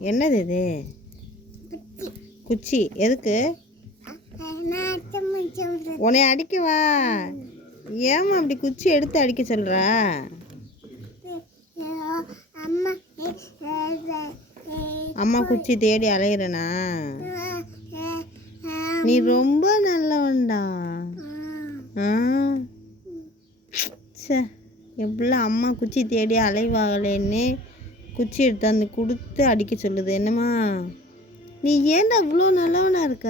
என்னது இது? குச்சி. எதுக்கு? உன்னை அடிக்கவா ஏம்மா அப்படி குச்சி எடுத்து அடிக்க சொல்ற? அம்மா குச்சி தேடி அலையிறனா? நீ ரொம்ப நல்லவன்டா. ஆ? ச்சே. எவ்வளோ அம்மா குச்சி தேடி அலைவாகலேன்னு குச்சி எடுத்தாந்து கொடுத்து அடிக்க சொல்லுது. என்னம்மா? நீ ஏன்டா இவ்வளோ நல்லவனா இருக்க?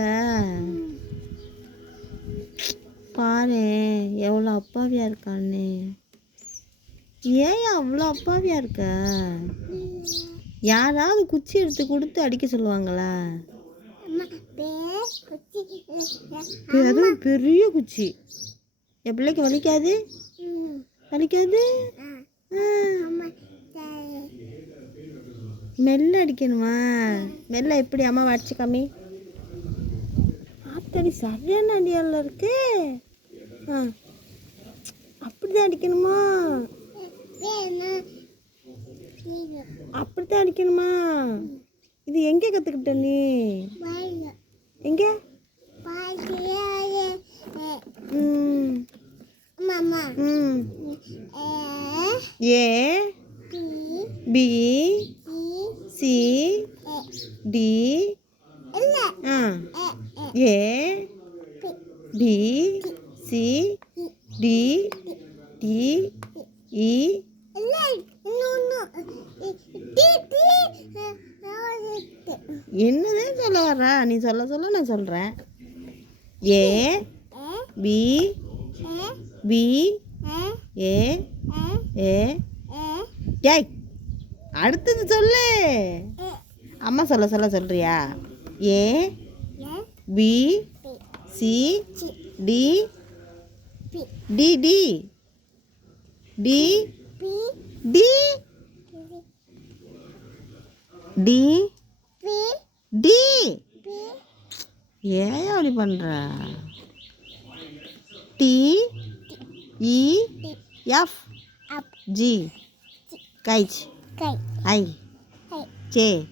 பாரு எவ்வளோ அப்பாவியா இருக்கான்னு. ஏன் அவ்வளோ அப்பாவியா இருக்க? யாராவது குச்சி எடுத்து கொடுத்து அடிக்க சொல்லுவாங்களா? அதுவும் பெரிய குச்சி. என் பிள்ளைக்கு வலிக்காது? வலிக்காது? ஆ. மெல்ல அடிக்கணுமா? மெல்ல எப்படி அம்மா வடிச்சு காமி ஆத்தடி சரியான அடியால இருக்கு. ஆ. அப்படிதான் அடிக்கணுமா? அப்படித்தான் அடிக்கணுமா? இது எங்கே கற்றுக்கிட்ட நீ? எங்கே ம் ம் A B C D ah A B C D D E. என்னதான் சொல்ல வர்ற நீ சொல்ல சொல்ல நான் சொல்கிறேன் ஏ பி பி ஏ ஏ டேய் அடுத்தது சொல்லு. அம்மா சொல்ல சொல்ல சொல்றியா? A B C D D D. D D. D D. ஏன் அப்படி பண்ற? D E F G. H. I. J.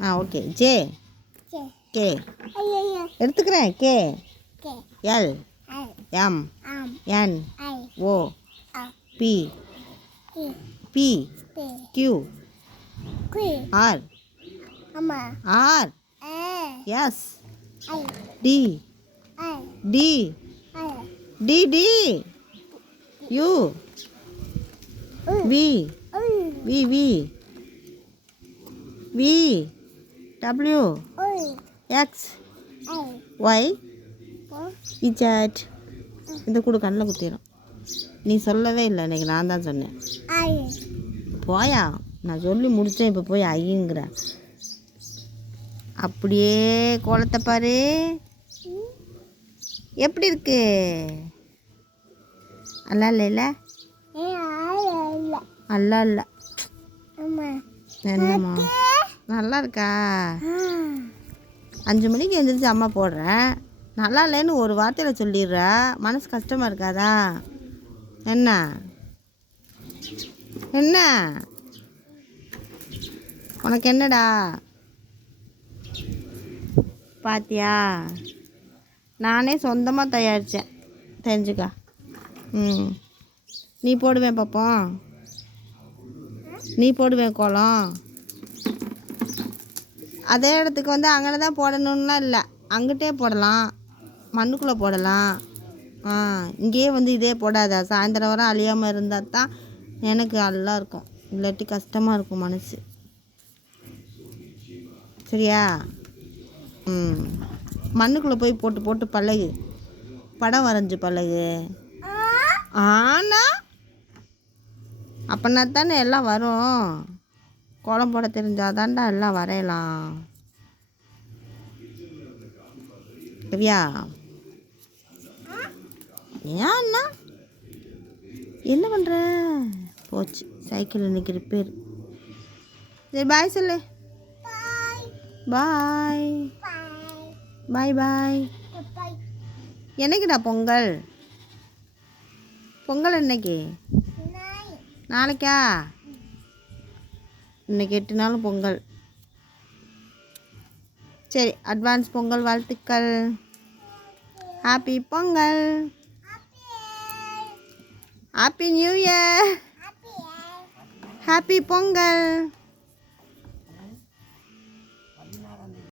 Ah okay. J. K. எடுத்துக்கிறேன். K. L. M. N. O. P. P. Q. R. R. S. T. T. T T. U. V. V V V W X Y Z இந்த கூட கண்ணில் குத்திடும் நீ சொல்லவே இல்லை இன்னைக்கு நான் தான் சொன்னேன். போயா? நான் சொல்லி முடித்தேன் இப்போ போய் ஐயுங்கிற அப்படியே கோலத்தை பாரு. எப்படி இருக்கு? நல்லா இல்லைல்ல? நல்லா இல்லை. என்னம்மா நல்லா இருக்கா அஞ்சு மணிக்கு எழுந்திரிச்சு அம்மா போடுறேன் நல்லா இல்லைன்னு ஒரு வார்த்தையில் சொல்லிடுற. மனசு கஷ்டமாக இருக்காதா? என்ன? என்ன? உனக்கு என்னடா? பாத்தியா? நானே சொந்தமாக தயாரித்தேன் தெரிஞ்சுக்கா. ம். நீ போடுவேன் பார்ப்போம் நீ போடுவேன் கோலம். அதே இடத்துக்கு வந்து அங்கே தான் போடணும்லாம் இல்லை. அங்கிட்டே போடலாம். மண்ணுக்குள்ளே போடலாம். ஆ இங்கேயே வந்து இதே போடாத. சாயந்தரம் வரை அழியாமல் இருந்தால் தான் எனக்கு நல்லா இருக்கும். இல்லாட்டி கஷ்டமாக இருக்கும் மனசு. சரியா? ம். மண்ணுக்குள்ளே போய் போட்டு போட்டு பழகு. படம் வரைஞ்சி பழகு. ஆனா அப்படின்னா தானே எல்லாம் வரும். கோலம் போட தெரிஞ்சாதான்டா எல்லாம் வரையலாம். சரியா ஏன்னா? என்ன பண்ணுற போச்சு. சைக்கிள் இன்னைக்கு ரிப்பேர் சரி பாய் சொல்லு. பாய் பாய் பாய் என்னைக்குடா பொங்கல்? பொங்கல் என்னைக்கு? நாளைக்கா? இன்னைக்கு எட்டு நாளும் பொங்கல். சரி அட்வான்ஸ் பொங்கல் வாழ்த்துக்கள். Happy Pongal. Happy new year happy Pongal.